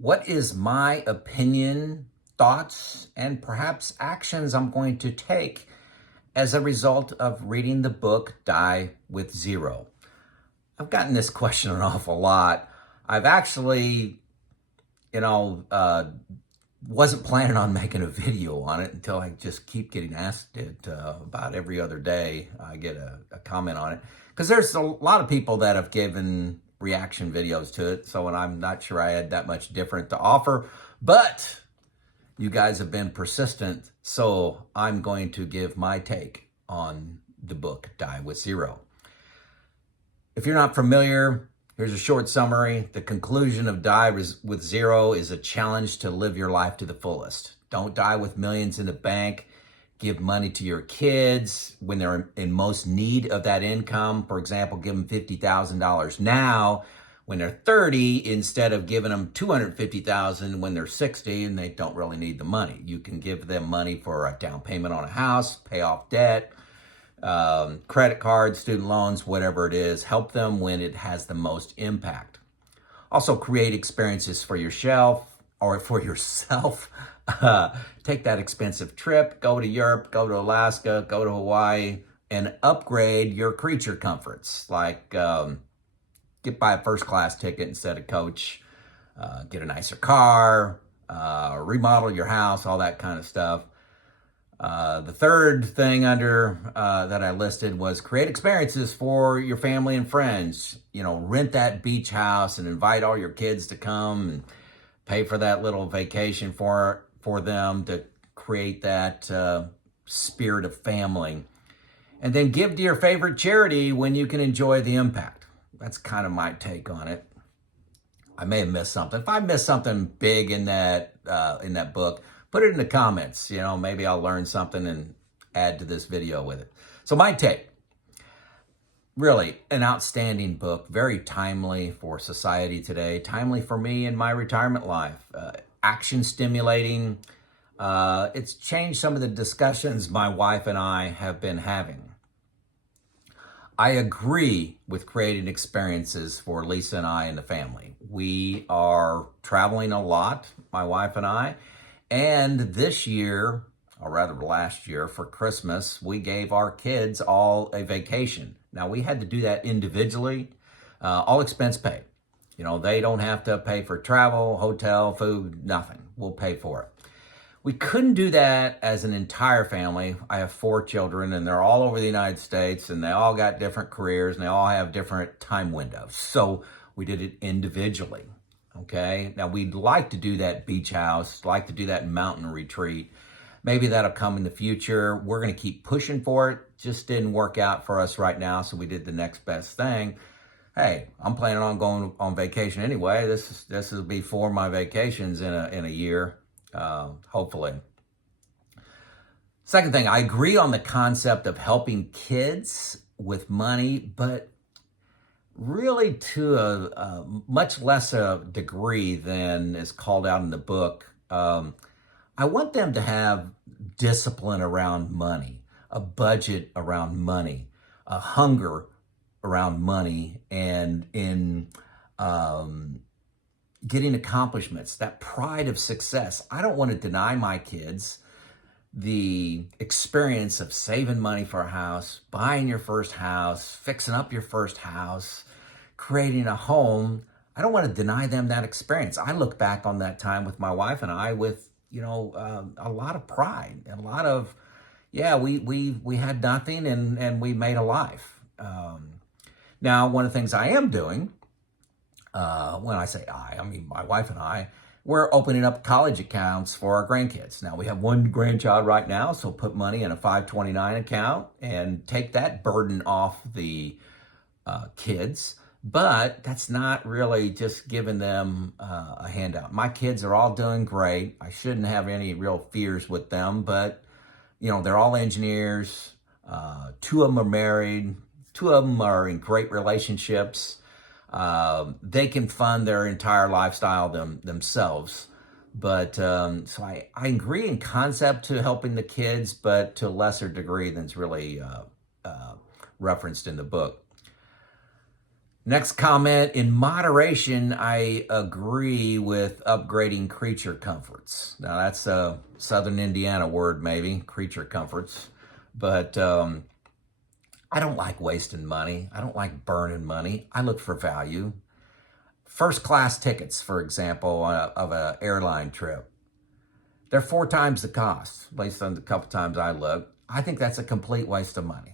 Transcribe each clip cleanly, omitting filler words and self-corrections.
What is my opinion, thoughts, and perhaps actions I'm going to take as a result of reading the book Die with Zero? I've gotten this question an awful lot. I've actually, you know, uh, wasn't planning on making a video on it until I just keep getting asked it about every other day. I get a comment on it because there's a lot of people that have given reaction videos to it. So, and I'm not sure I had that much different to offer, but you guys have been persistent. So I'm going to give my take on the book Die with Zero. If you're not familiar, here's a short summary. The conclusion of Die with Zero is a challenge to live your life to the fullest. Don't die with millions in the bank. Give money to your kids when they're in most need of that income. For example, give them $50,000 now when they're 30 instead of giving them $250,000 when they're 60 and they don't really need the money. You can give them money for a down payment on a house, pay off debt, credit cards, student loans, whatever it is. Help them when it has the most impact. Also, create experiences for yourself. Take that expensive trip, go to Europe, go to Alaska, go to Hawaii, and upgrade your creature comforts. Like buy a first class ticket instead of coach, get a nicer car, remodel your house, all that kind of stuff. The third thing under that I listed was create experiences for your family and friends. You know, rent that beach house and invite all your kids to come and pay for that little vacation for them to create that spirit of family. And then give to your favorite charity when you can enjoy the impact. That's kind of my take on it. I may have missed something. If I missed something big in that book, put it in the comments. You know, maybe I'll learn something and add to this video with it. So my take, really an outstanding book, very timely for society today, timely for me in my retirement life, action stimulating. It's changed some of the discussions my wife and I have been having. I agree with creating experiences for Lisa and I and the family. We are traveling a lot, my wife and I, and this year, or rather last year, for Christmas, we gave our kids all a vacation. Now, we had to do that individually, all expense paid. You know, they don't have to pay for travel, hotel, food, nothing. We'll pay for it. We couldn't do that as an entire family. I have 4 children, and they're all over the United States, and they all got different careers, and they all have different time windows. So we did it individually. Okay, now we'd like to do that beach house, like to do that mountain retreat. Maybe that'll come in the future. We're going to keep pushing for it. Just didn't work out for us right now, so we did the next best thing. Hey, I'm planning on going on vacation anyway. This will be 4 of my vacations in a year, hopefully. Second thing, I agree on the concept of helping kids with money, but really to a much less a degree than is called out in the book. I want them to have discipline around money, a budget around money, a hunger around money, and in getting accomplishments, that pride of success. I don't want to deny my kids the experience of saving money for a house, buying your first house, fixing up your first house, creating a home. I don't want to deny them that experience. I look back on that time with my wife and I with, a lot of pride and a lot of, we had nothing and we made a life. Now, one of the things I am doing, when I say I mean my wife and I, we're opening up college accounts for our grandkids. Now, we have 1 grandchild right now, so put money in a 529 account and take that burden off the kids. But that's not really just giving them a handout. My kids are all doing great. I shouldn't have any real fears with them, but, they're all engineers. 2 of them are married. 2 of them are in great relationships. They can fund their entire lifestyle themselves. But so I agree in concept to helping the kids, but to a lesser degree than's really referenced in the book. Next comment, in moderation, I agree with upgrading creature comforts. Now that's a Southern Indiana word, maybe, creature comforts. But I don't like wasting money. I don't like burning money. I look for value. First class tickets, for example, of an airline trip, they're 4 times the cost, based on the couple times I looked. I think that's a complete waste of money.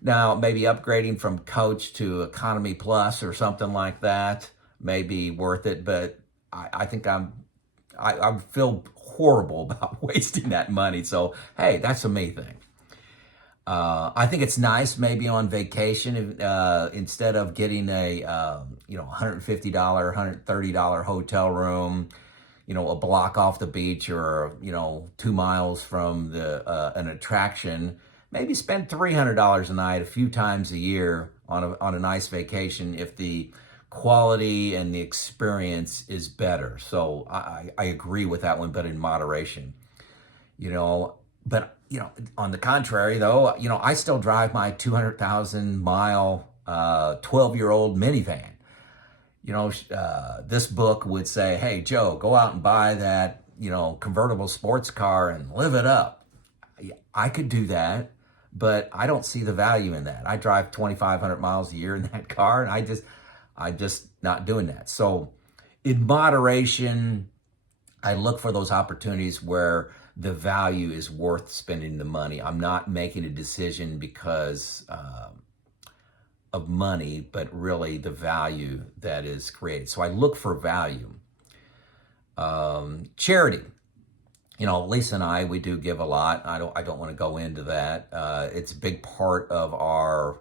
Now, maybe upgrading from coach to economy plus or something like that may be worth it, but I think I feel horrible about wasting that money. So, hey, that's a me thing. I think it's nice maybe on vacation instead of getting a $150, $130 hotel room, a block off the beach or 2 miles from an attraction. Maybe spend $300 a night a few times a year on a nice vacation if the quality and the experience is better. So I agree with that one, but in moderation. But on the contrary, though, I still drive my 200,000 mile 12-year-old minivan. This book would say, hey, Joe, go out and buy that, convertible sports car and live it up. I could do that, but I don't see the value in that. I drive 2,500 miles a year in that car, and I'm just not doing that. So in moderation, I look for those opportunities where the value is worth spending the money. I'm not making a decision because of money, but really the value that is created. So I look for value. Charity. Lisa and I, we do give a lot. I don't want to go into that. It's a big part of our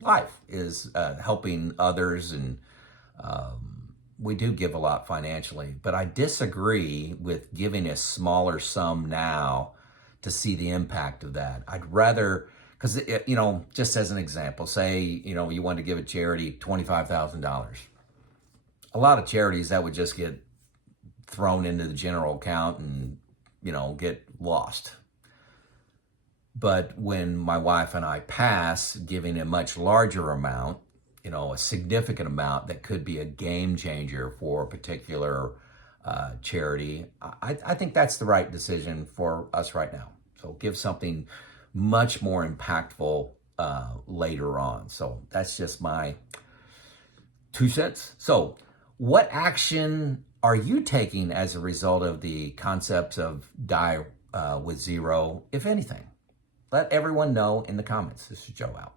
life is helping others, and we do give a lot financially. But I disagree with giving a smaller sum now to see the impact of that. I'd rather, because just as an example, say you want to give a charity $25,000. A lot of charities that would just get thrown into the general account and get lost. But when my wife and I pass, giving a much larger amount, a significant amount that could be a game changer for a particular charity, I think that's the right decision for us right now. So give something much more impactful later on. So that's just my 2 cents. So what action are you taking as a result of the concepts of die with zero, if anything? Let everyone know in the comments. This is Joe out.